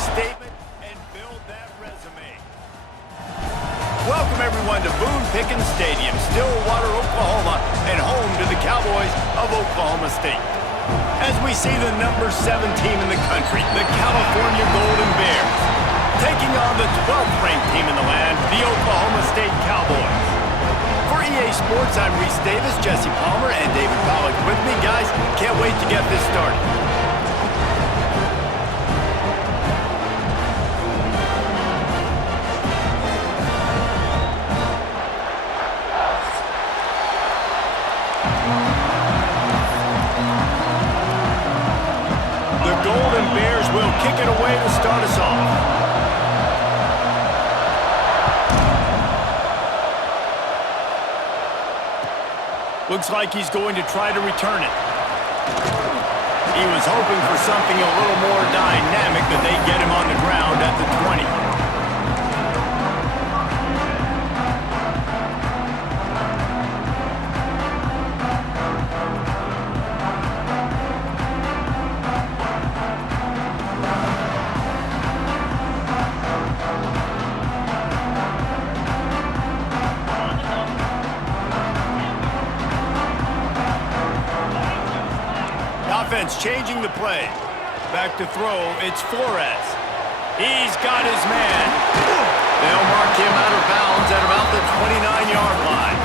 statement and build that resume. Welcome, everyone, to Boone Pickens Stadium, Stillwater, Oklahoma, and home to the Cowboys of Oklahoma State. As we see the number 7 team in the country, the California Golden Bears, taking on the 12th ranked team in the land, the Oklahoma State Cowboys. For EA Sports, I'm Reese Davis, Jesse Palmer, and David Pollack with me. Guys, can't wait to get this started. The Golden Bears will kick it away to start us off. Looks like he's going to try to return it. He was hoping for something a little more dynamic, that they get him on the ground at the 20. Changing the play. Back to throw, it's Flores. He's got his man. They'll mark him out of bounds at about the 29-yard line.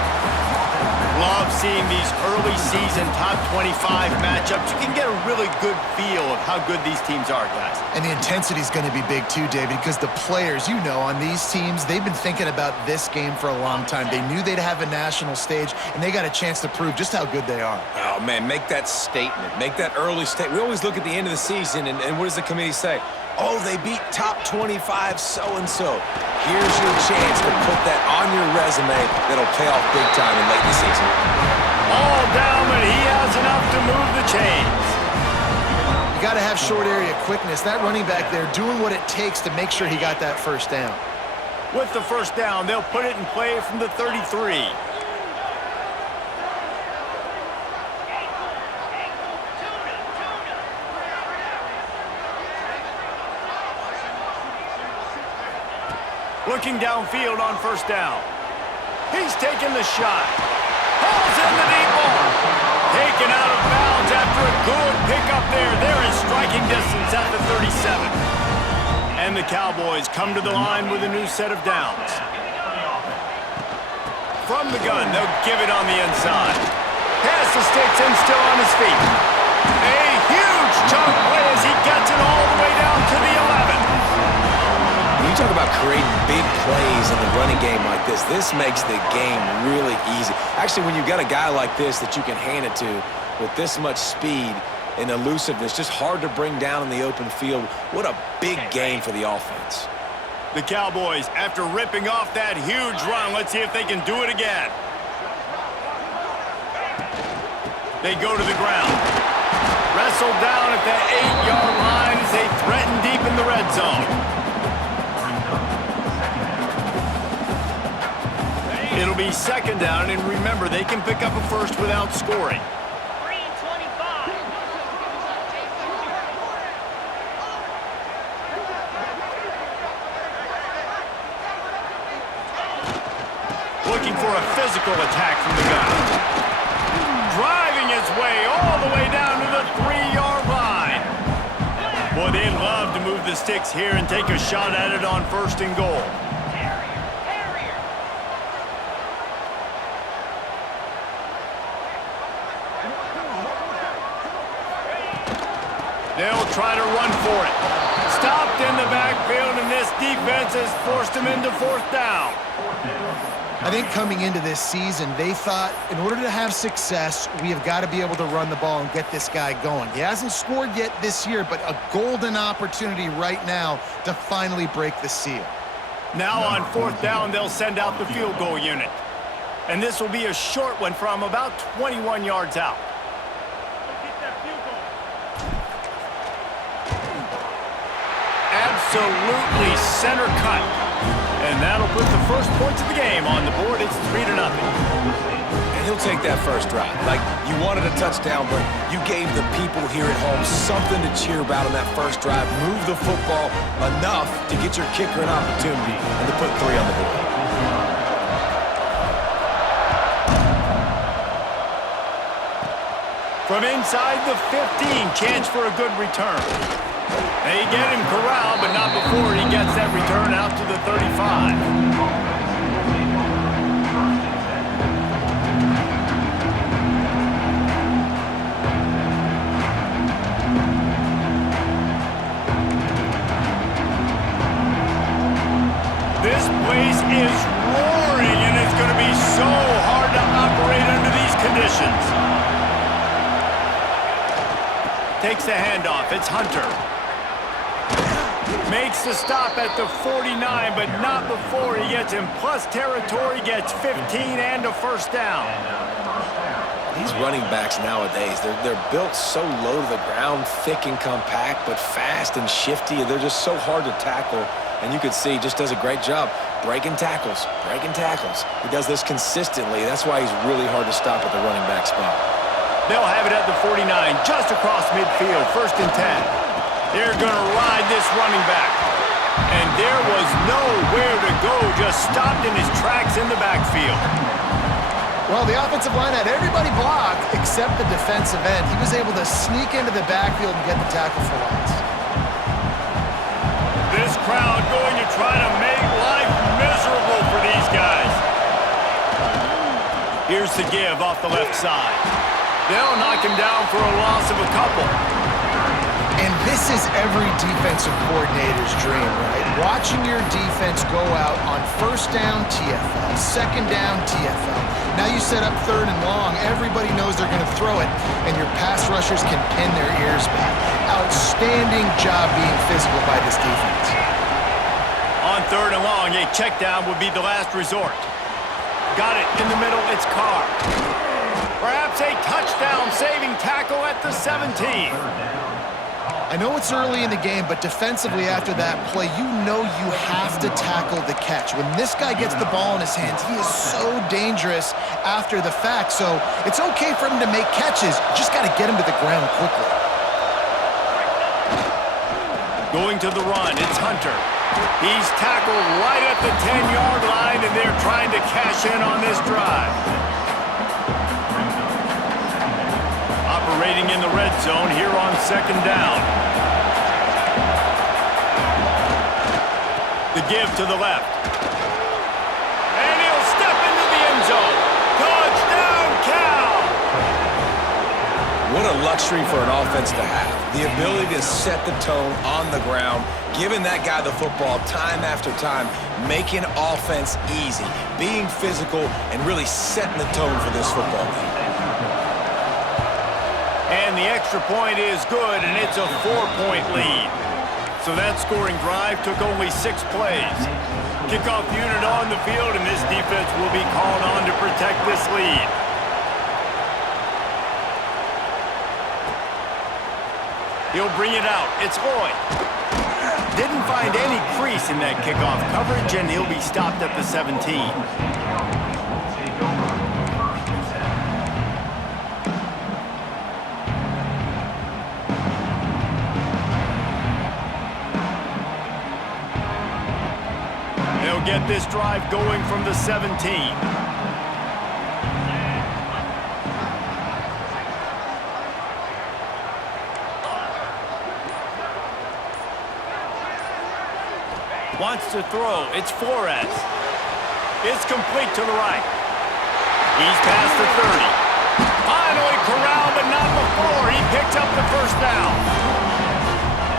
Love seeing these early season top 25 matchups. You can get a really good feel of how good these teams are, guys. And the intensity is going to be big too, David, because the players, you know, on these teams, they've been thinking about this game for a long time. They knew they'd have a national stage, and they got a chance to prove just how good they are. Oh, man, make that statement. Make that early statement. We always look at the end of the season, and what does the committee say? Oh, they beat top 25 so-and-so. Here's your chance to put that on your resume that'll pay off big time in late in the season. All down, but he has enough to move the chains. You got to have short area quickness. That running back there doing what it takes to make sure he got that first down. With the first down, they'll put it in play from the 33. Looking downfield on first down. He's taking the shot. Hauls in the deep ball. Taken out of bounds after a good pickup there. They're in striking distance at the 37. And the Cowboys come to the line with a new set of downs. From the gun, they'll give it on the inside. Pass the sticks and still on his feet. A huge chunk play as he gets it all the way down to the 11. When you talk about creating big plays in the running game like this makes the game really easy. Actually, when you've got a guy like this that you can hand it to with this much speed and elusiveness, just hard to bring down in the open field, what a big game for the offense. The Cowboys, after ripping off that huge run, let's see if they can do it again. They go to the ground. Wrestled down at that 8-yard line as they threaten deep in the red zone. It'll be second down, and remember, they can pick up a first without scoring. Looking for a physical attack from the gun. Driving his way all the way down to the 3-yard line. Boy, they'd love to move the sticks here and take a shot at it on first and goal. They'll try to run for it. Stopped in the backfield, and this defense has forced him into fourth down. I think coming into this season, they thought in order to have success, we have got to be able to run the ball and get this guy going. He hasn't scored yet this year, but a golden opportunity right now to finally break the seal. Now on fourth down, they'll send out the field goal unit. And this will be a short one from about 21 yards out. Absolutely center cut. And that'll put the first points of the game on the board. It's 3-0. he'll take that first drive. Like, you wanted a touchdown, but you gave the people here at home something to cheer about on that first drive. Move the football enough to get your kicker an opportunity and to put 3 on the board. From inside the 15, chance for a good return. They get him corralled, but not before he gets that return out to the 35. This place is roaring, and it's going to be so hard to operate under these conditions. Takes the handoff. It's Hunter. Makes the stop at the 49, but not before he gets in plus territory, gets 15 and a first down. These running backs nowadays, they're built so low to the ground, thick and compact, but fast and shifty. They're just so hard to tackle. And you can see, just does a great job breaking tackles, He does this consistently. That's why he's really hard to stop at the running back spot. They'll have it at the 49, just across midfield, 1st and 10. They're going to ride this running back. And there was nowhere to go, just stopped in his tracks in the backfield. Well, the offensive line had everybody blocked except the defensive end. He was able to sneak into the backfield and get the tackle for loss. This crowd going to try to make life miserable for these guys. Here's the give off the left side. They'll knock him down for a loss of a couple. And this is every defensive coordinator's dream, right? Watching your defense go out on 1st down TFL, 2nd down TFL. Now you set up 3rd and long. Everybody knows they're going to throw it, and your pass rushers can pin their ears back. Outstanding job being physical by this defense. On 3rd and long, a check down would be the last resort. Got it in the middle, it's Carr. Perhaps a touchdown-saving tackle at the 17. I know it's early in the game, but defensively after that play, you know you have to tackle the catch. When this guy gets the ball in his hands, he is so dangerous after the fact. So it's okay for him to make catches. Just got to get him to the ground quickly. Going to the run, it's Hunter. He's tackled right at the 10-yard line, and they're trying to cash in on this drive. Operating in the red zone here on 2nd down. The give to the left. And he'll step into the end zone. Touchdown, Cal! What a luxury for an offense to have. The ability to set the tone on the ground, giving that guy the football time after time, making offense easy, being physical, and really setting the tone for this football game. And the extra point is good, and it's a 4-point lead. So that scoring drive took only 6 plays. Kickoff unit on the field, and this defense will be called on to protect this lead. He'll bring it out. It's Hoy. Didn't find any crease in that kickoff coverage, and he'll be stopped at the 17. Get this drive going from the 17. Wants to throw. It's Flores. It's complete to the right. He's past the 30. Finally corralled, but not before. He picks up the 1st down.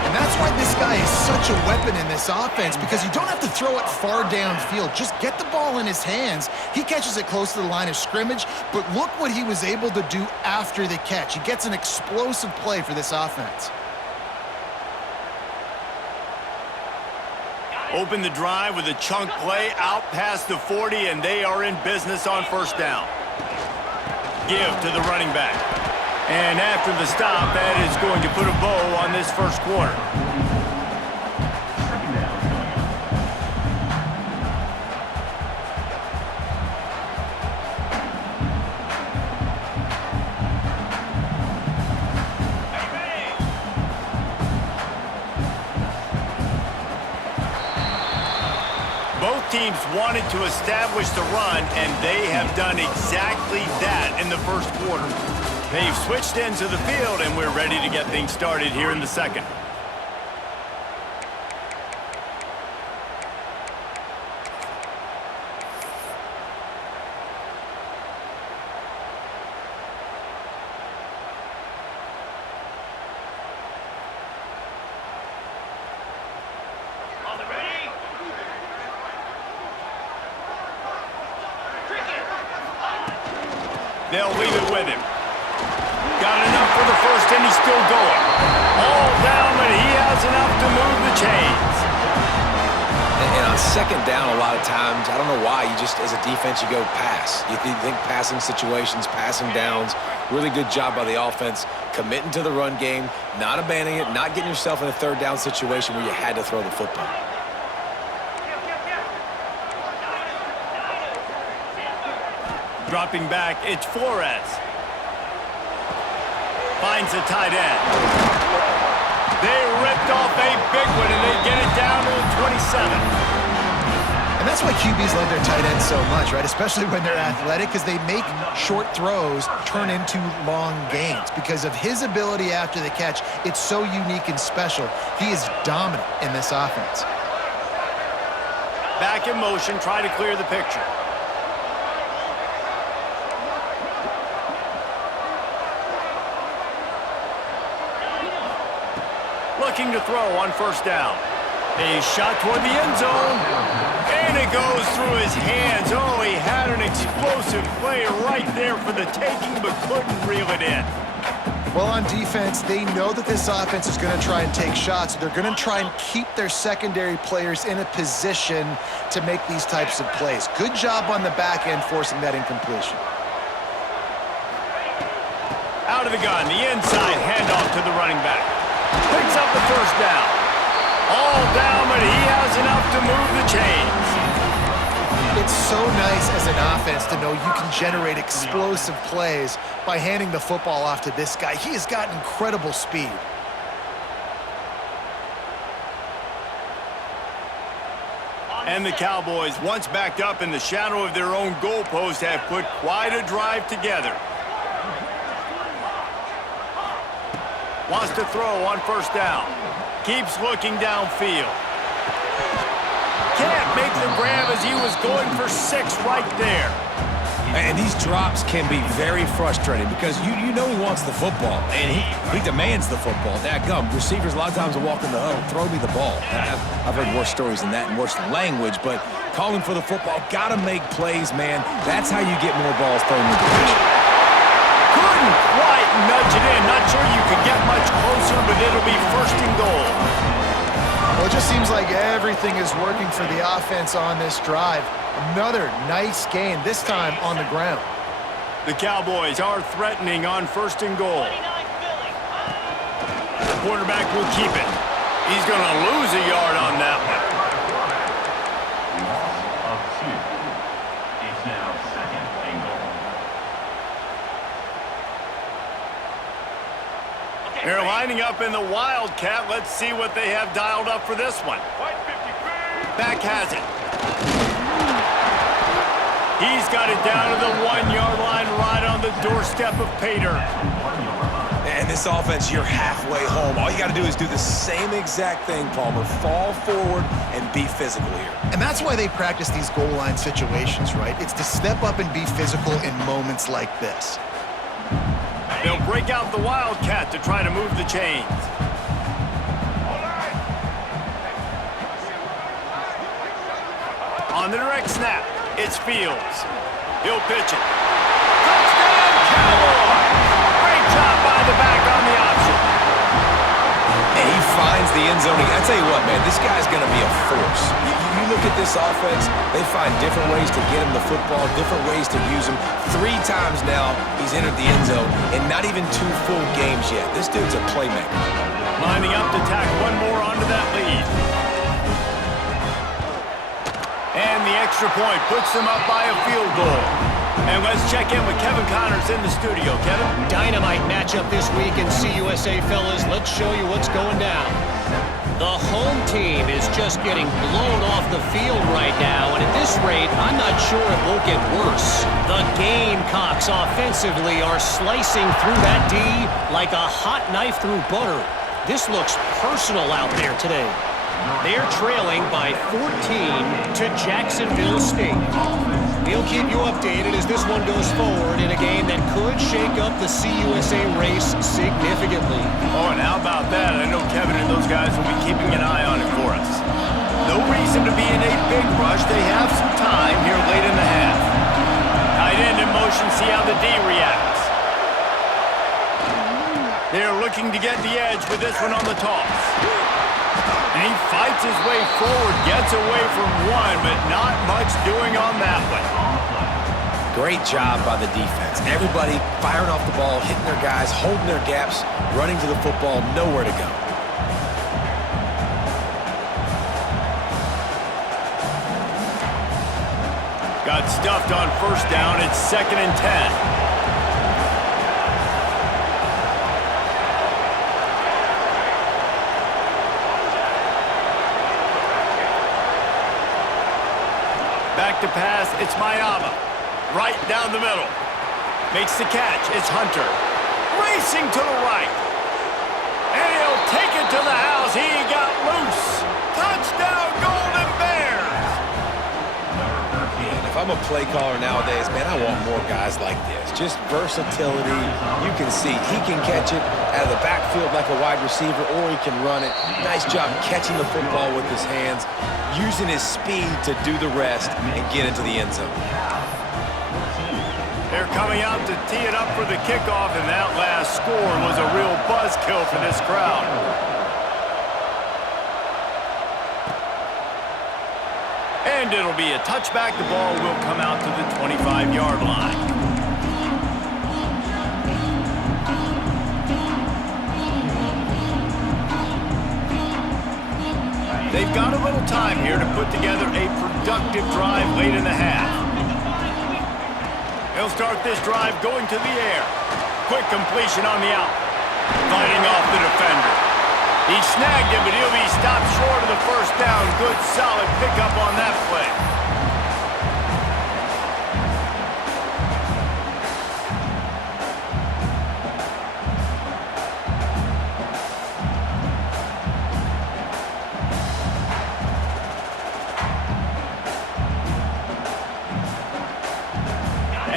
And that's why this guy is such a weapon in this offense, because you don't have to throw it far downfield. Just get the ball in his hands. He catches it close to the line of scrimmage, but look what he was able to do after the catch. He gets an explosive play for this offense. Open the drive with a chunk play out past the 40, and they are in business on 1st down. Give to the running back. And after the stop, that is going to put a bow on this 1st quarter. Both teams wanted to establish the run, and they have done exactly that in the first quarter. They've switched into the field, and we're ready to get things started here in the second. They'll leave it with him. Got enough for the first, and he's still going. All down, but he has enough to move the chains. And on second down, a lot of times, I don't know why, you just, as a defense, you go pass. You think passing situations, passing downs. Really good job by the offense, committing to the run game, not abandoning it, not getting yourself in a third down situation where you had to throw the football. Dropping back, it's Flores. Finds the tight end. They ripped off a big one, and they get it down to the 27. And that's why QBs love their tight ends so much, right? Especially when they're athletic, because they make short throws turn into long gains. Because of his ability after the catch, it's so unique and special. He is dominant in this offense. Back in motion, try to clear the picture. Looking to throw on first down. A shot toward the end zone, and it goes through his hands. Oh, he had an explosive play right there for the taking, but couldn't reel it in. Well, on defense, they know that this offense is going to try and take shots. They're going to try and keep their secondary players in a position to make these types of plays. Good job on the back end forcing that incompletion. Out of the gun, the inside handoff to the running back. Picks up the first down. All down, but he has enough to move the chains. It's so nice as an offense to know you can generate explosive plays by handing the football off to this guy. He has got incredible speed. And the Cowboys, once backed up in the shadow of their own goalpost, have put quite a drive together. Wants to throw on first down. Keeps looking downfield. Can't make the grab as he was going for 6 right there. And these drops can be very frustrating because you know he wants the football, and he demands the football. Dadgum, receivers a lot of times will walk in the huddle, throw me the ball. I've heard worse stories than that and worse language, but calling for the football, got to make plays, man. That's how you get more balls thrown in the division. Couldn't quite nudge it in. Not sure you could get much closer, but it'll be first and goal. Well, it just seems like everything is working for the offense on this drive. Another nice gain, this time on the ground. The Cowboys are threatening on first and goal. The quarterback will keep it. He's going to lose a yard on that one. They're lining up in the Wildcat. Let's see what they have dialed up for this one. Back has it. He's got it down to the 1-yard line, right on the doorstep of Pater. And this offense, you're halfway home. All you got to do is do the same exact thing, Palmer. Fall forward and be physical here. And that's why they practice these goal line situations, right? It's to step up and be physical in moments like this. They'll break out the Wildcat to try to move the chains. On the direct snap, it's Fields. He'll pitch it. Touchdown, Cowboys! Great job by the back on the option. And he finds the end zone. I tell you what, man, this guy's going to be a force. You look at this offense, they find different ways to get him the football, different ways to use him. 3 times now he's entered the end zone, and not even 2 full games yet. This dude's a playmaker. Lining up to tack one more onto that lead. And the extra point puts them up by a field goal. And let's check in with Kevin Connors in the studio. Kevin? Dynamite matchup this week in CUSA, fellas. Let's show you what's going down. The home team is just getting blown off the field right now, and at this rate, I'm not sure it won't get worse. The Gamecocks offensively are slicing through that D like a hot knife through butter. This looks personal out there today. They're trailing by 14 to Jacksonville State. We'll keep you updated as this one goes forward in a game that could shake up the CUSA race significantly. Oh, and how about that? I know Kevin and those guys will be keeping an eye on it for us. No reason to be in a big rush. They have some time here late in the half. Tight end in motion, see how the D reacts. They're looking to get the edge with this one on the toss. And he fights his way forward, gets away from one, but not much doing on that one. Great job by the defense. Everybody firing off the ball, hitting their guys, holding their gaps, running to the football, nowhere to go. Got stuffed on first down. It's 2nd and 10. Back to pass, it's Mayama. Right down the middle. Makes the catch, it's Hunter. Racing to the right. And he'll take it to the house. He got loose. Touchdown, Golden Bears! And if I'm a play caller nowadays, man, I want more guys like this. Just versatility. You can see he can catch it out of the backfield like a wide receiver, or he can run it. Nice job catching the football with his hands, using his speed to do the rest and get into the end zone. They're coming out to tee it up for the kickoff, and that last score was a real buzzkill for this crowd. And it'll be a touchback. The ball will come out to the 25-yard line. They've got a little time here to put together a productive drive late in the half. He'll start this drive going to the air. Quick completion on the out. Fighting off the defender. He snagged him, but he'll be stopped short of the first down. Good, solid pickup on that play.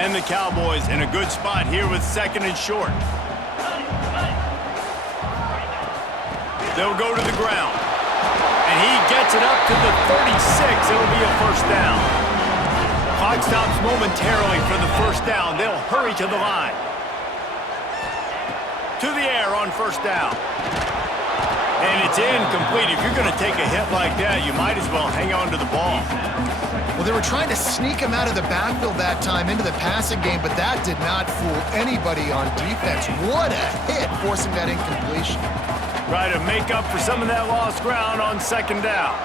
And the Cowboys in a good spot here with 2nd and short. They'll go to the ground. And he gets it up to the 36. It'll be a first down. Clock stops momentarily for the first down. They'll hurry to the line. To the air on first down. And it's incomplete. If you're going to take a hit like that, you might as well hang on to the ball. Well, they were trying to sneak him out of the backfield that time into the passing game, but that did not fool anybody on defense. What a hit, forcing that incompletion. Try to make up for some of that lost ground on 2nd down.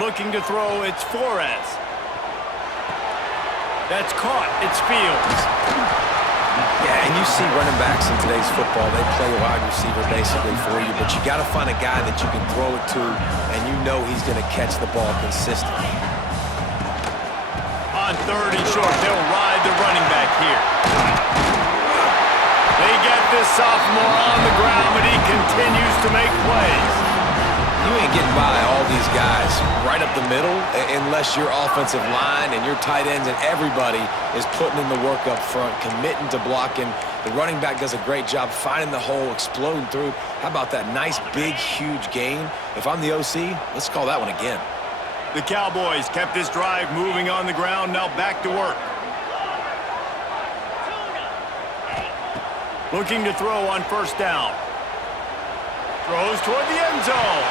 Looking to throw, it's Flores. That's caught, it's Fields. Yeah, and you see running backs in today's football, they play wide receiver basically for you, but you got to find a guy that you can throw it to, and you know he's going to catch the ball consistently. On 3rd and short, they'll ride the running back here. They get this sophomore on the ground, but he continues to make plays. You ain't getting by all these guys right up the middle unless your offensive line and your tight ends and everybody is putting in the work up front, committing to blocking. The running back does a great job finding the hole, exploding through. How about that nice, big, huge gain? If I'm the OC, let's call that one again. The Cowboys kept this drive moving on the ground, now back to work. Looking to throw on first down. Throws toward the end zone.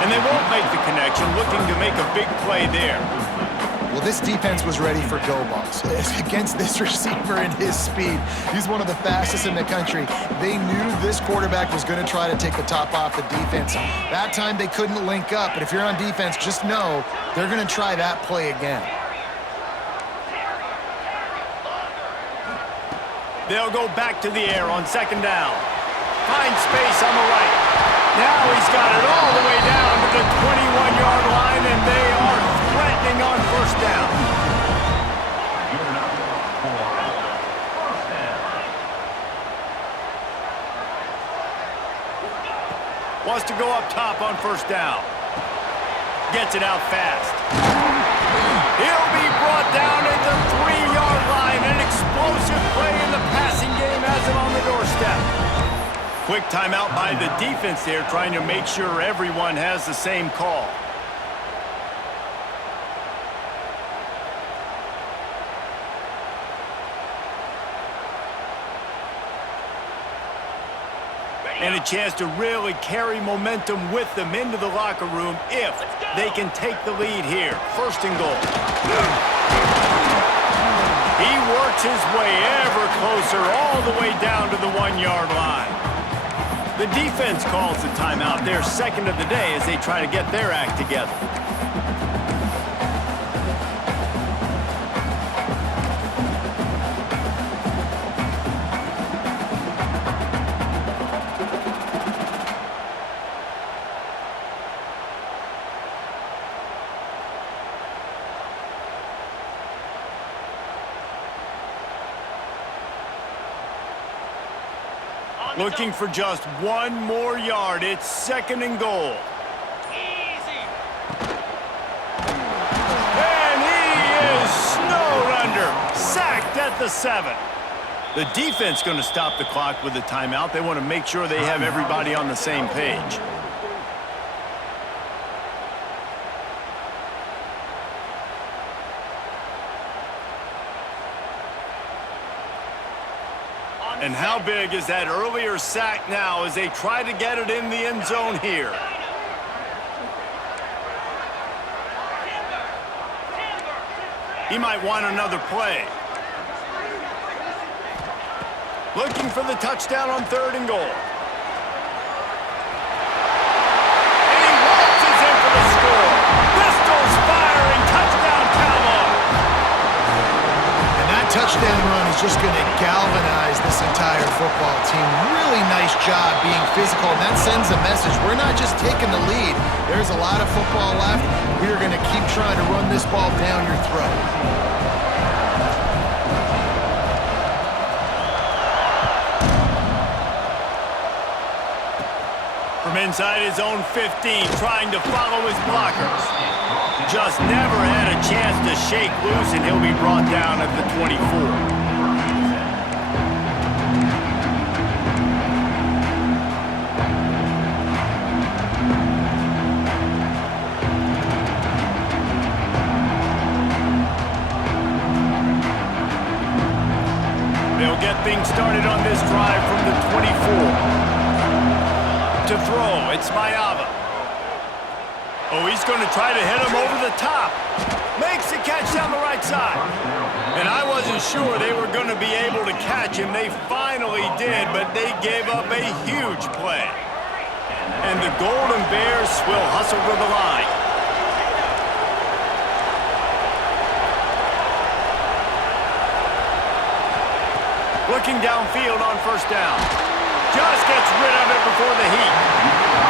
And they won't make the connection, looking to make a big play there. Well, this defense was ready for go balls. Against this receiver and his speed, he's one of the fastest in the country. They knew this quarterback was going to try to take the top off the defense. That time they couldn't link up, but if you're on defense, just know they're going to try that play again. They'll go back to the air on second down. Finds space on the right. Now he's got it all the way down to the 21-yard line, and they are threatening on first down. Wants to go up top on first down. Gets it out fast. He'll be brought down at the 3-yard line. An explosive play in the passing game has him on the doorstep. Quick timeout by the defense there, trying to make sure everyone has the same call. And a chance to really carry momentum with them into the locker room if they can take the lead here. First and goal. He works his way ever closer all the way down to the 1-yard line. The defense calls the timeout, their second of the day, as they try to get their act together. Looking for just one more yard. It's second and goal. Easy. And he is snowed under. Sacked at the 7. The defense going to stop the clock with a timeout. They want to make sure they have everybody on the same page. And how big is that earlier sack now as they try to get it in the end zone here? He might want another play. Looking for the touchdown on third and goal. And he waltzes in for the score. Pistols firing, touchdown Cowboys. And that touchdown run is just going to galvanize this entire football team. Really nice job being physical, and that sends a message. We're not just taking the lead. There's a lot of football left. We are going to keep trying to run this ball down your throat. From inside his own 15, trying to follow his blockers. Just never had a chance to shake loose, and he'll be brought down at the 24. They'll get things started on this drive from the 24. To throw, it's Mayava. Oh, he's going to try to hit him over the top. Makes the catch down the right side. And I wasn't sure they were going to be able to catch him. They finally did, but they gave up a huge play. And the Golden Bears will hustle to the line. Looking downfield on first down. Just gets rid of it before the heat.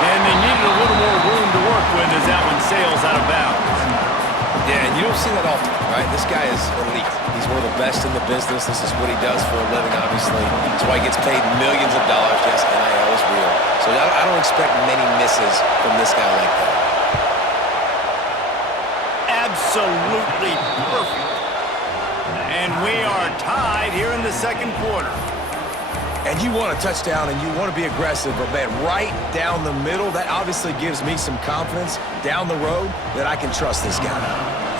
And they needed a little more room to work with as that one sails out of bounds. Yeah, and you don't see that often, right? This guy is elite. He's one of the best in the business. This is what he does for a living, obviously. That's why he gets paid millions of dollars. Yes, NIL is real. So I don't expect many misses from this guy like that. Absolutely perfect. And we are tied here in the second quarter. And you want a touchdown and you want to be aggressive, but man, right down the middle, that obviously gives me some confidence down the road that I can trust this guy.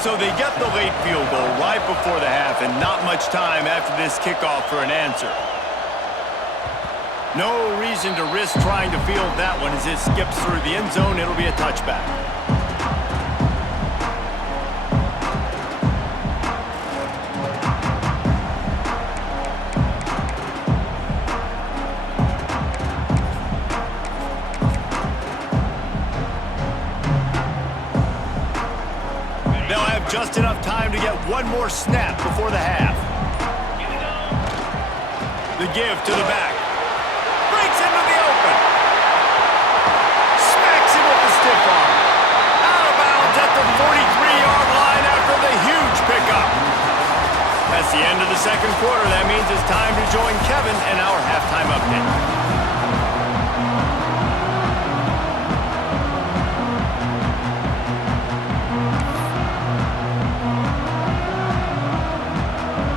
So they get the late field goal right before the half, and not much time after this kickoff for an answer. No reason to risk trying to field that one as it skips through the end zone. It'll be a touchback. Just enough time to get one more snap before the half. The give to the back. Breaks into the open. Smacks him with the stiff arm. Out of bounds at the 43-yard line after the huge pickup. That's the end of the second quarter. That means it's time to join Kevin in our halftime update.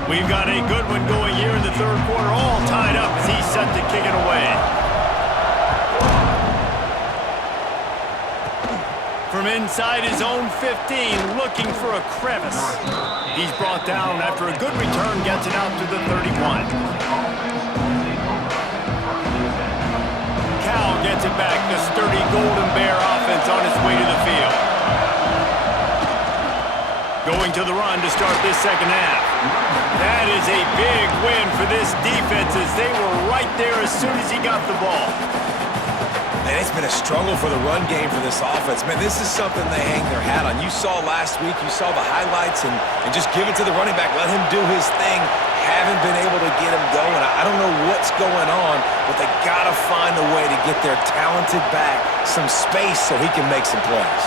We've got a good one going here in the third quarter, all tied up as he's set to kick it away. From inside his own 15, looking for a crevice. He's brought down after a good return, gets it out to the 31. Cal gets it back. The sturdy Golden Bear offense on its way to the field. Going to the run to start this second half. That is a big win for this defense as they were right there as soon as he got the ball. Man, it's been a struggle for the run game for this offense. Man, this is something they hang their hat on. You saw last week, you saw the highlights, and just give it to the running back. Let him do his thing. Haven't been able to get him going. I don't know what's going on, but they got to find a way to get their talented back some space so he can make some plays.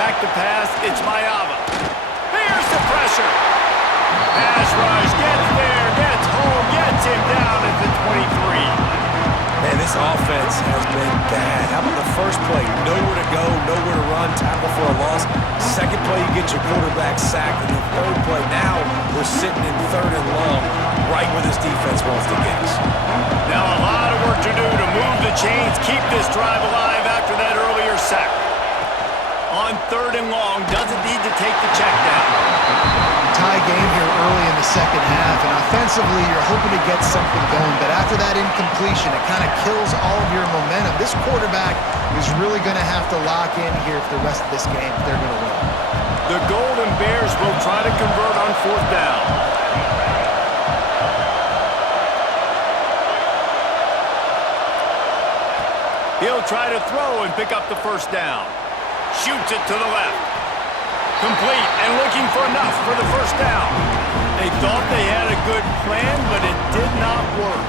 Back to pass, it's Mayava. Here's the pressure. Pass rush, gets there, gets home, gets him down at the 23. Man, this offense has been bad. How about the first play? Nowhere to go, nowhere to run, tackle for a loss. Second play, you get your quarterback sacked. And the third play, now we're sitting in third and long, right where this defense wants to get us. Now a lot of work to do to move the chains, keep this drive alive after that earlier sack. On third and long, doesn't need to take the check down. Tie game here early in the second half, and offensively you're hoping to get something going, but after that incompletion, it kind of kills all of your momentum. This quarterback is really going to have to lock in here for the rest of this game if they're going to win. The Golden Bears will try to convert on fourth down. He'll try to throw and pick up the first down. Shoots it to the left. Complete and looking for enough for the first down. They thought they had a good plan, but it did not work.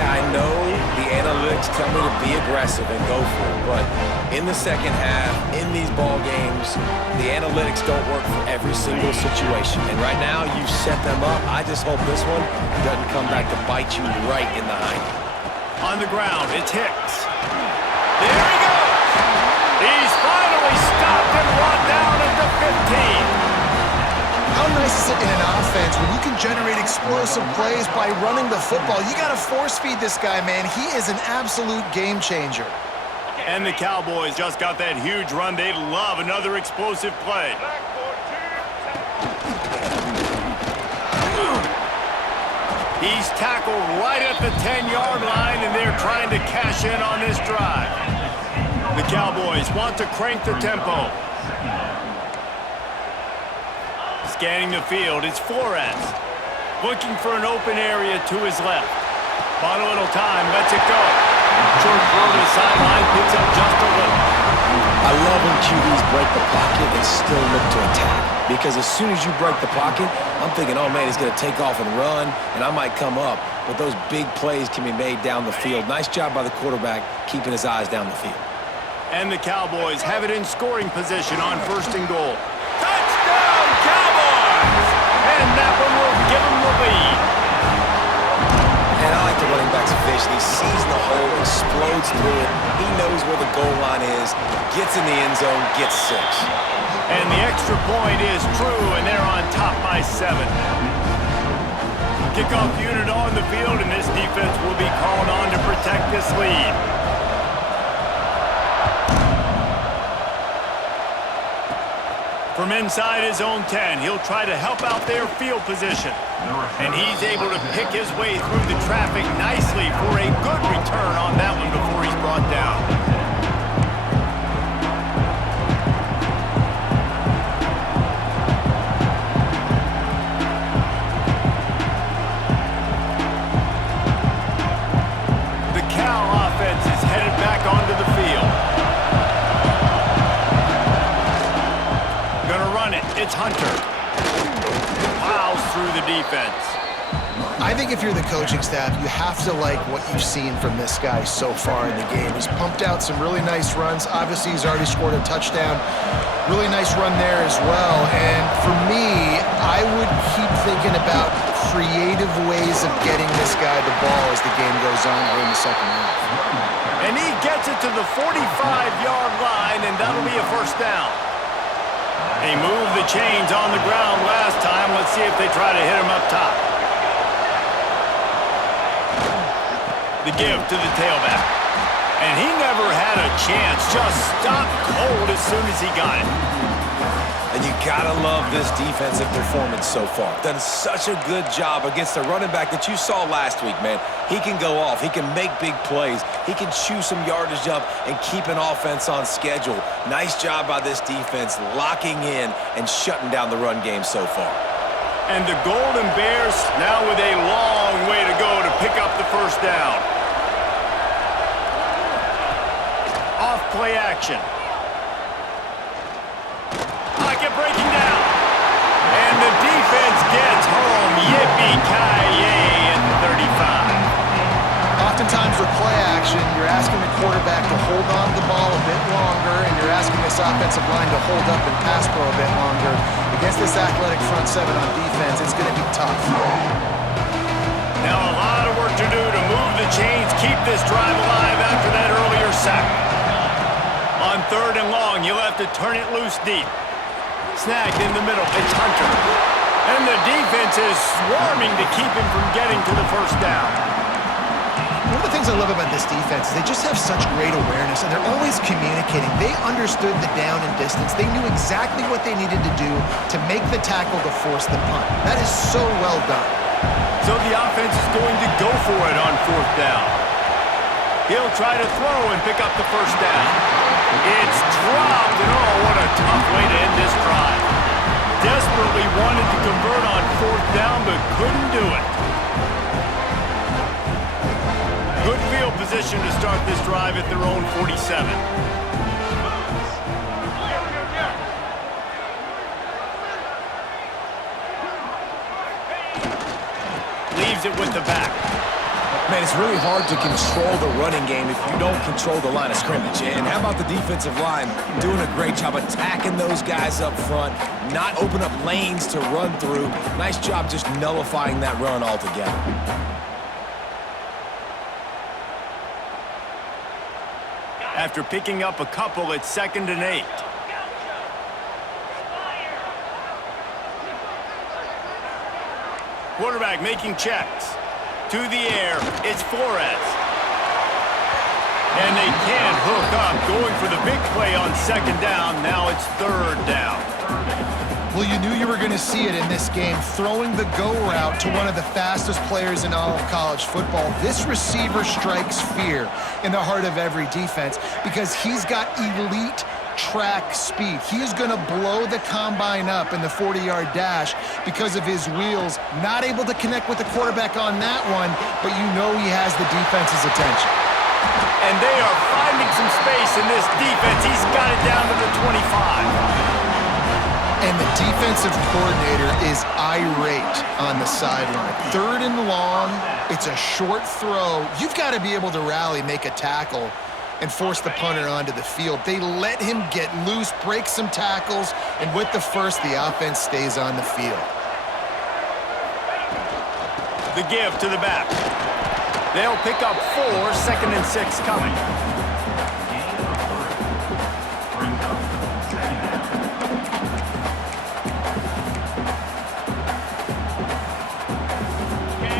I know the analytics tell me to be aggressive and go for it, but in the second half, in these ball games, the analytics don't work for every single situation. And right now, you've set them up. I just hope this one doesn't come back to bite you right in the hind. On the ground, it's Hicks. There he goes. He's finally stopped and brought down at the 15. How nice is it in an offense when you can generate explosive plays by running the football? You got to force feed this guy, man. He is an absolute game changer. And the Cowboys just got that huge run. They love another explosive play. He's tackled right at the 10-yard line, and they're trying to cash in on this drive. The Cowboys want to crank the tempo. Scanning the field, it's Flores. Looking for an open area to his left. Bought a little time, lets it go. Short throw to the sideline, picks up just a little. I love when QBs break the pocket and still look to attack. Because as soon as you break the pocket, I'm thinking, oh man, he's going to take off and run, and I might come up. But those big plays can be made down the field. Nice job by the quarterback, keeping his eyes down the field. And the Cowboys have it in scoring position on first and goal. Touchdown, Cowboys! And that one will give them the lead. And I like the running back's vision. He sees the hole, explodes through it. He knows where the goal line is, gets in the end zone, gets 6. And the extra point is true, and they're on top by 7. Kickoff unit on the field, and this defense will be called on to protect this lead. From inside his own 10, he'll try to help out their field position. And he's able to pick his way through the traffic nicely for a good return on that one before he's brought down. The Cal offense is headed back onto the field. It's Hunter. Plows through the defense. I think if you're the coaching staff, you have to like what you've seen from this guy so far in the game. He's pumped out some really nice runs. Obviously, he's already scored a touchdown. Really nice run there as well. And for me, I would keep thinking about creative ways of getting this guy the ball as the game goes on or in the second half. And he gets it to the 45-yard line, and that'll be a first down. He moved the chains on the ground last time. Let's see if they try to hit him up top. The give to the tailback. And he never had a chance. Just stopped cold as soon as he got it. And you gotta love this defensive performance so far. Done such a good job against the running back that you saw last week, man. He can go off. He can make big plays. He can chew some yardage up and keep an offense on schedule. Nice job by this defense locking in and shutting down the run game so far. And the Golden Bears now with a long way to go to pick up the first down. Off play action. Pocket breaking down. And the defense gets home. Yippee-ki-yay at the 35. Oftentimes with play action, you're asking the quarterback to hold on to the ball a bit longer, and you're asking this offensive line to hold up and pass pro a bit longer. Against this athletic front seven on defense, it's going to be tough. Now a lot of work to do to move the chains, keep this drive alive after that earlier sack. On third and long, you'll have to turn it loose deep. Snagged in the middle, it's Hunter. And the defense is swarming to keep him from getting to the first down. One of the things I love about this defense is they just have such great awareness, and they're always communicating. They understood the down and distance. They knew exactly what they needed to do to make the tackle to force the punt. That is so well done. So the offense is going to go for it on fourth down. He'll try to throw and pick up the first down. It's dropped, and oh, what a tough way to end this drive. Desperately wanted to convert on fourth down, but couldn't do it. Good field position to start this drive at their own 47. Leaves it with the back. Man, it's really hard to control the running game if you don't control the line of scrimmage. And how about the defensive line doing a great job attacking those guys up front, not open up lanes to run through. Nice job just nullifying that run altogether. After picking up a couple, it's 2nd and 8. Quarterback making checks. To the air, it's Flores. And they can't hook up, going for the big play on 2nd down. Now it's 3rd down. Well, you knew you were going to see it in this game, throwing the go route to one of the fastest players in all of college football. This receiver strikes fear in the heart of every defense because he's got elite track speed. He is going to blow the combine up in the 40-yard dash because of his wheels. Not able to connect with the quarterback on that one, but you know he has the defense's attention. And they are finding some space in this defense. He's got it down to the 25. And the defensive coordinator is irate on the sideline. 3rd and long, it's a short throw. You've got to be able to rally, make a tackle, and force the punter onto the field. They let him get loose, break some tackles, and with the first, the offense stays on the field. The give to the back. They'll pick up 4, 2nd and 6 coming.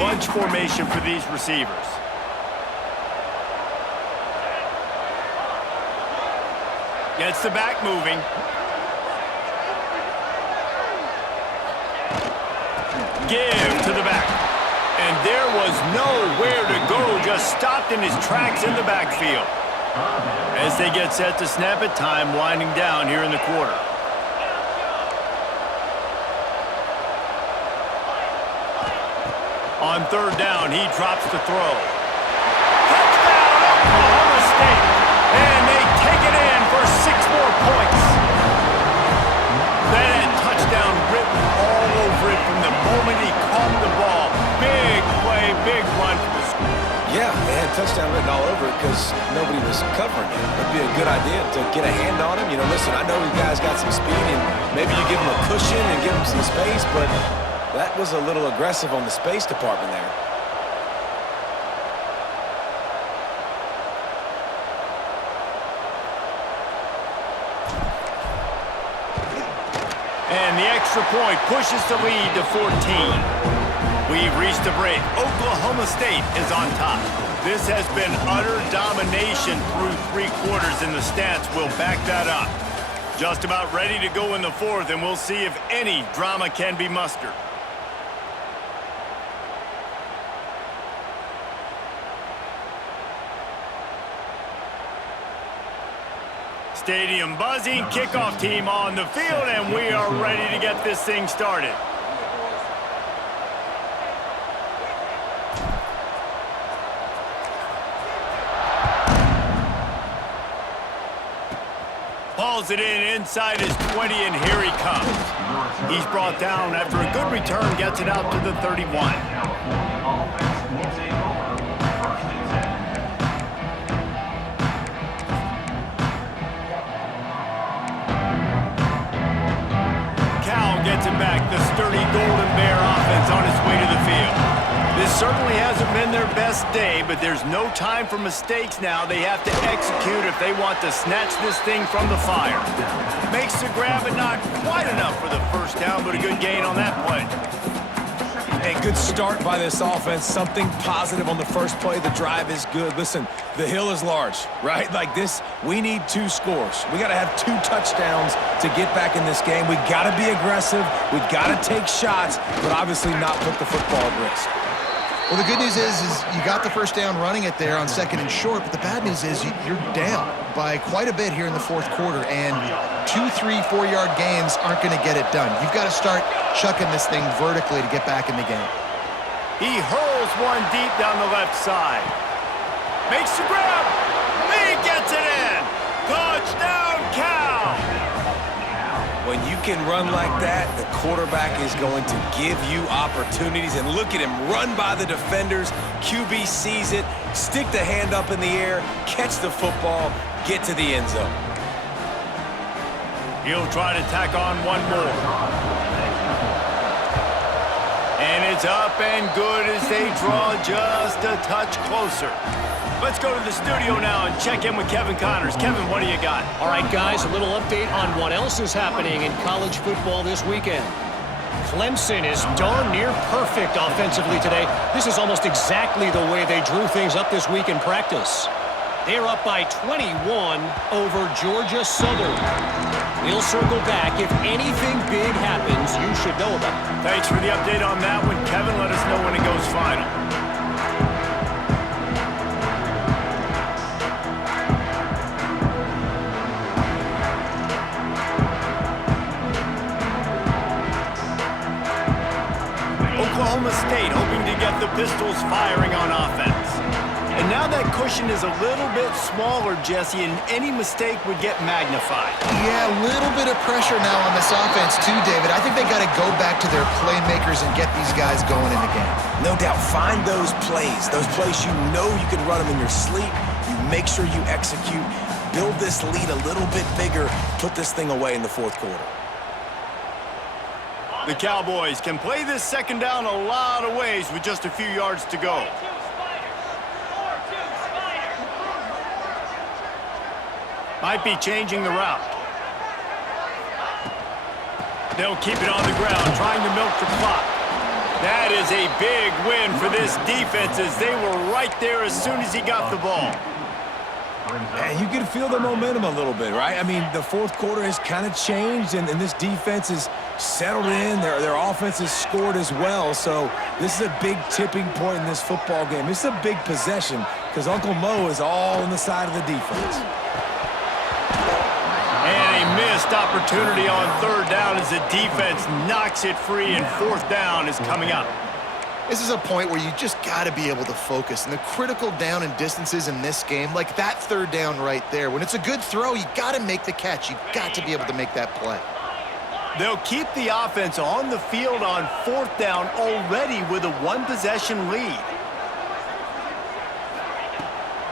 Bunch formation for these receivers. Gets the back moving. Give to the back. And there was nowhere to go, just stopped in his tracks in the backfield. As they get set to snap it, time winding down here in the quarter. On 3rd down, he drops the throw. Touchdown, Oklahoma State. And they take it in for 6 more points. That touchdown touchdown written all over it because nobody was covering him. It'd be a good idea to get a hand on him. You know, listen, I know you guys got some speed, and maybe you give him a cushion and give him some space, but that was a little aggressive on the space department there. And the extra point pushes the lead to 14. We've reached a break. Oklahoma State is on top. This has been utter domination through 3 quarters, and the stats will back that up. Just about ready to go in the 4th, and we'll see if any drama can be mustered. Stadium buzzing, kickoff team on the field, and we are ready to get this thing started. Hauls it in inside his 20, and here he comes. He's brought down after a good return, gets it out to the 31. Cal gets it back. The sturdy Golden Bear offense on its way to the field. This certainly hasn't been their best day, but there's no time for mistakes now. They have to execute if they want to snatch this thing from the fire. Makes the grab, but not quite enough for the first down, but a good gain on that play. A good start by this offense. Something positive on the first play. The drive is good. Listen, the hill is large, right? Like this, we need 2 scores. We got to have 2 touchdowns to get back in this game. We got to be aggressive. We got to take shots, but obviously not put the football at risk. Well, the good news is you got the first down running it there on 2nd and short, but the bad news is you're down by quite a bit here in the 4th quarter, and 2, 3, 4-yard gains aren't going to get it done. You've got to start chucking this thing vertically to get back in the game. He hurls one deep down the left side. Makes the grab. He gets it in. Touchdown, Cal. When you can run like that, the quarterback is going to give you opportunities. And look at him run by the defenders. QB sees it, stick the hand up in the air, catch the football, get to the end zone. He'll try to tack on one more. And it's up and good as they draw just a touch closer. Let's go to the studio now and check in with Kevin Connors. Kevin, what do you got? All right, guys, a little update on what else is happening in college football this weekend. Clemson is darn near perfect offensively today. This is almost exactly the way they drew things up this week in practice. They're up by 21 over Georgia Southern. We'll circle back. If anything big happens, you should know about it. Thanks for the update on that one, Kevin. Let us know when it goes final. Oklahoma State hoping to get the Pistols firing on offense. And now that cushion is a little bit smaller, Jesse, and any mistake would get magnified. Yeah, a little bit of pressure now on this offense too, David. I think they got to go back to their playmakers and get these guys going in the game. No doubt, find those plays you know you can run them in your sleep. You make sure you execute, build this lead a little bit bigger, put this thing away in the 4th quarter. The Cowboys can play this 2nd down a lot of ways with just a few yards to go. Might be changing the route. They'll keep it on the ground, trying to milk the clock. That is a big win for this defense as they were right there as soon as he got the ball. And you can feel the momentum a little bit, right? I mean, the 4th quarter has kind of changed, and this defense is settled in. Their offense has scored as well, so this is a big tipping point in this football game. It's a big possession because Uncle Mo is all on the side of the defense. And a missed opportunity on 3rd down as the defense knocks it free, and 4th down is coming up. This is a point where you just got to be able to focus. And the critical down and distances in this game, like that 3rd down right there, when it's a good throw, you got to make the catch. You've got to be able to make that play. They'll keep the offense on the field on 4th down already with a 1-possession lead.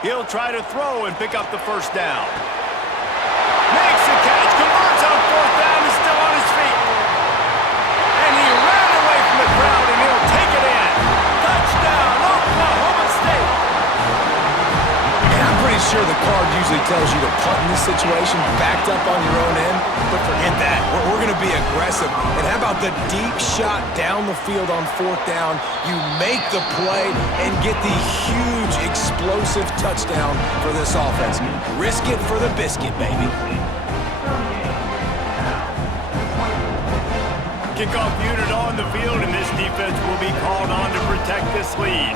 He'll try to throw and pick up the first down. Makes the catch, converts on fourth down, is still on his feet. And he ran away from the crowd, and he'll take it in. Touchdown, Oklahoma State. And I'm pretty sure the card usually tells you to punt in this situation, backed up on your own end, but forget that. We're going to be aggressive. And how about the deep shot down the field on fourth down? You make the play and get the huge, explosive touchdown for this offense. Risk it for the biscuit, baby. Kickoff unit on the field, and this defense will be called on to protect this lead.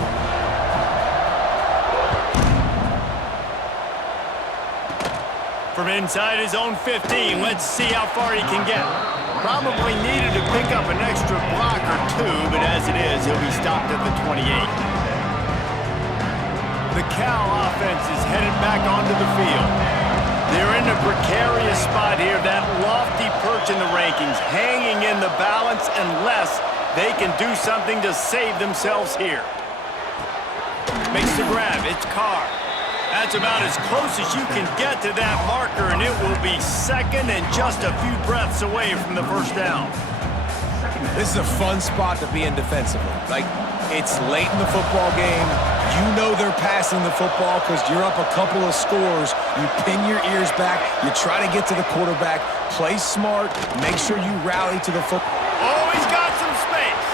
From inside his own 15, let's see how far he can get. Probably needed to pick up an extra block or two, but as it is, he'll be stopped at the 28. The Cal offense is headed back onto the field. They're in a precarious spot here, that lofty perch in the rankings, hanging in the balance unless they can do something to save themselves here. Makes the grab, it's Carr. That's about as close as you can get to that marker, and it will be second and just a few breaths away from the first down. This is a fun spot to be in defensively. Like, it's late in the football game. You know they're passing the football because you're up a couple of scores. You pin your ears back. You try to get to the quarterback. Play smart. Make sure you rally to the football. Oh, he's got some space.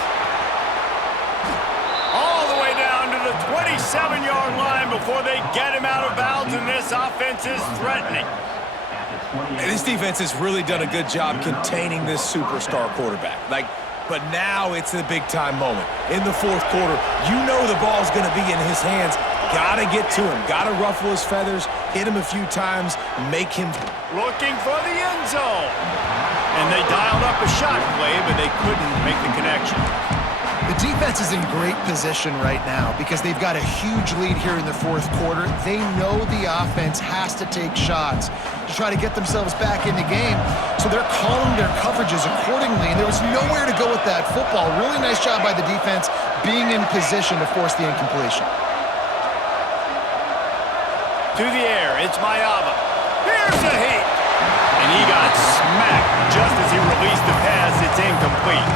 All the way down to the 27-yard line before they get him out of bounds, and this offense is threatening. And this defense has really done a good job containing this superstar quarterback. But now it's the big-time moment. In the fourth quarter, you know the ball's going to be in his hands. Got to get to him. Got to ruffle his feathers, hit him a few times, make him... Looking for the end zone. And they dialed up a shot play, but they couldn't make the connection. The defense is in great position right now because they've got a huge lead here in the fourth quarter. They know the offense has to take shots to try to get themselves back in the game, so they're calling their coverages accordingly, and there was nowhere to go with that football. Really nice job by the defense being in position to force the incompletion. To the air, it's Mayava. Here's a hit. And he got smacked just as he released the pass. It's incomplete.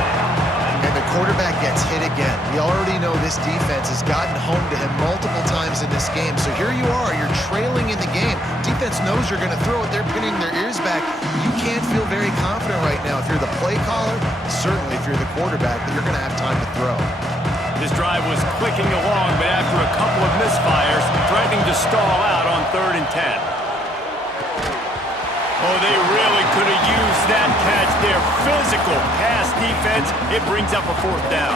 And the quarterback gets hit again. We already know this defense has gotten home to him multiple times in this game. So here you are, you're trailing in the game. Defense knows you're going to throw it. They're pinning their ears back. You can't feel very confident right now if you're the play caller, certainly if you're the quarterback, that you're going to have time to throw. This drive was clicking along, but after a couple of misfires, threatening to stall out on 3rd and 10. Oh, they really could have used that catch there. Physical pass defense. It brings up a 4th down.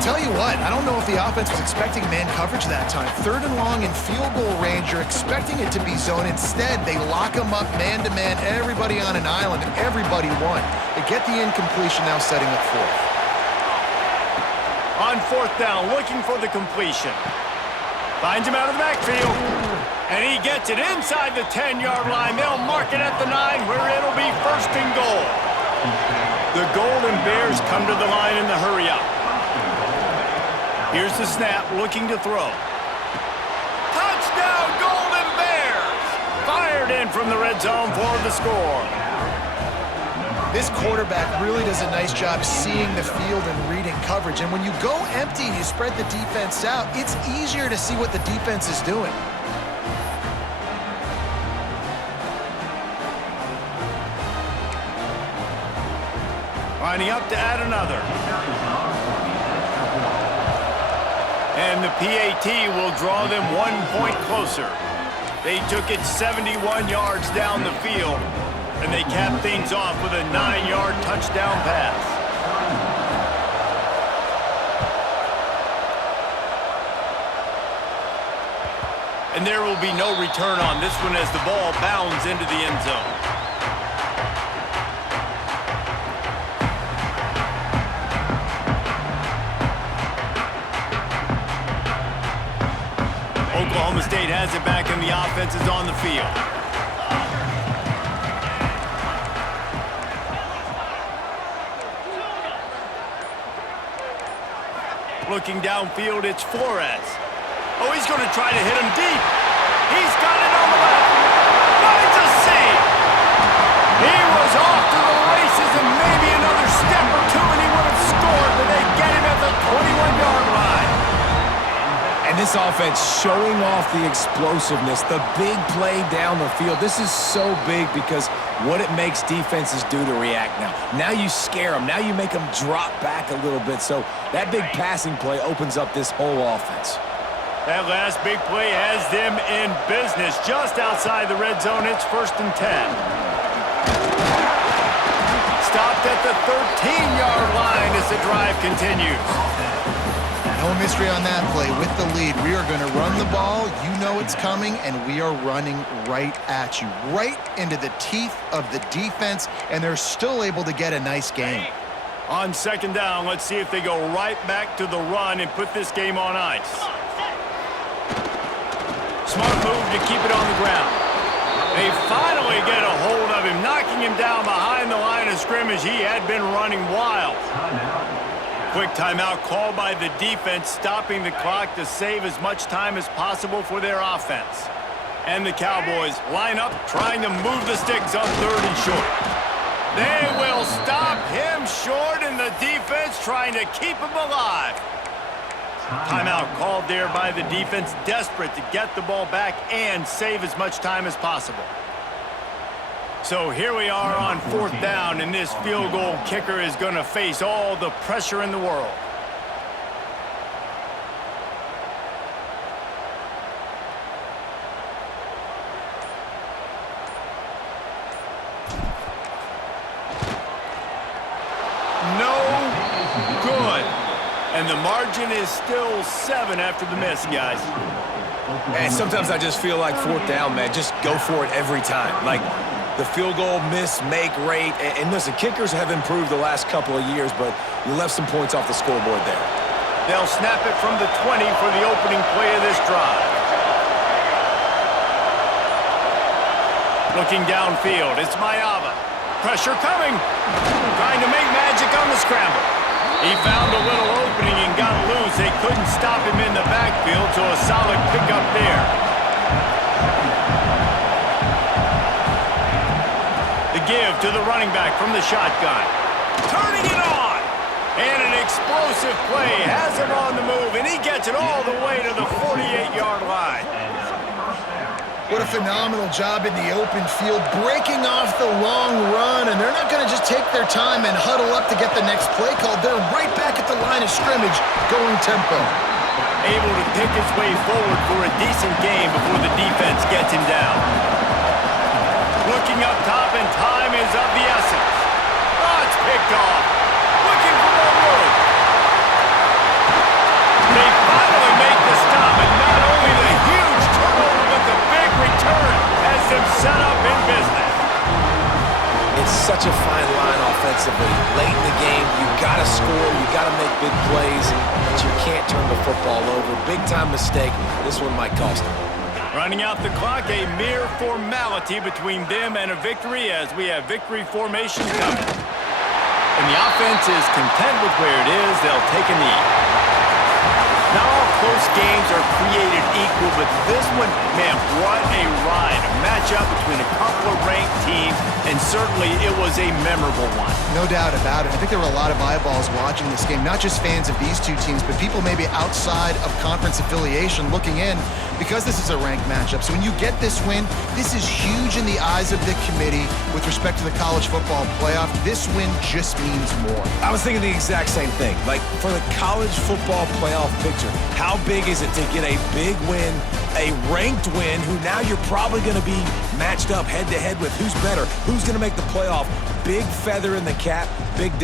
Tell you what, I don't know if the offense was expecting man coverage that time. 3rd and long in field goal range, you're expecting it to be zone. Instead, they lock them up man-to-man, everybody on an island, and everybody won. They get the incompletion, now setting up 4th. On 4th down, looking for the completion. Finds him out of the backfield. And he gets it inside the 10-yard line. They'll mark it at the 9 where it'll be 1st and goal. The Golden Bears come to the line in the hurry-up. Here's the snap, looking to throw. Touchdown, Golden Bears! Fired in from the red zone for the score. This quarterback really does a nice job seeing the field and reading coverage. And when you go empty and you spread the defense out, it's easier to see what the defense is doing. Lining up to add another. And the PAT will draw them 1 point closer. They took it 71 yards down the field, and they capped things off with a 9-yard touchdown pass. And there will be no return on this one as the ball bounds into the end zone. Oklahoma State has it back, and the offense is on the field. Looking downfield, it's Flores. Oh, he's going to try to hit him deep. He's got it on the left. Finds a seam. He was off to the races, and maybe another step or two, and he would have scored, but they get him at the 21-yard line. And this offense showing off the explosiveness, the big play down the field. This is so big because what it makes defenses do to react now. Now you scare them. Now you make them drop back a little bit. So that big passing play opens up this whole offense. That last big play has them in business. Just outside the red zone, it's 1st and 10. Stopped at the 13-yard line as the drive continues. No mystery on that play. With the lead, we are going to run the ball. You know it's coming, and we are running right at you, right into the teeth of the defense, and they're still able to get a nice game. On 2nd down, let's see if they go right back to the run and put this game on ice. Smart move to keep it on the ground. They finally get a hold of him, knocking him down behind the line of scrimmage. He had been running wild. Quick timeout called by the defense, stopping the clock to save as much time as possible for their offense. And the Cowboys line up, trying to move the sticks on 3rd and short. They will stop him short, and the defense trying to keep him alive. Timeout called there by the defense, desperate to get the ball back and save as much time as possible. So here we are on 4th down, and this field goal kicker is going to face all the pressure in the world. No good. And the margin is still 7 after the miss, guys. And sometimes I just feel like 4th down, man, just go for it every time. Like the field goal miss-make rate. And listen, kickers have improved the last couple of years, but you left some points off the scoreboard there. They'll snap it from the 20 for the opening play of this drive. Looking downfield, it's Mayava. Pressure coming. Trying to make magic on the scramble. He found a little opening and got loose. They couldn't stop him in the backfield, so a solid pickup there. The give to the running back from the shotgun. Turning it on. And an explosive play has him on the move, and he gets it all the way to the 48-yard line. What a phenomenal job in the open field, breaking off the long run, and they're not going to just take their time and huddle up to get the next play called. They're right back at the line of scrimmage, going tempo. Able to pick his way forward for a decent game before the defense gets him down. Looking up top, and time is of the essence. Oh, it's picked off. Looking for more room. They finally make the stop, and not only the huge turnover, but the big return has them set up in business. It's such a fine line offensively. Late in the game, you got to score, you got to make big plays, but you can't turn the football over. Big-time mistake. This one might cost them. Running out the clock, a mere formality between them and a victory as we have victory formation coming. And the offense is content with where it is. They'll take a knee. Not all close games are created equal, but this one, man, what a ride. A matchup between a couple of ranked teams, and certainly it was a memorable one. No doubt about it. I think there were a lot of eyeballs watching this game, not just fans of these two teams, but people maybe outside of conference affiliation looking in because this is a ranked matchup. So when you get this win, this is huge in the eyes of the committee with respect to the college football playoff. This win just means more. I was thinking the exact same thing. Like, for the college football playoff picture, how big is it to get a big win, a ranked win, who now you're probably going to be matched up head-to-head with who's better, who's going to make the playoff. Big feather in the cap, big day.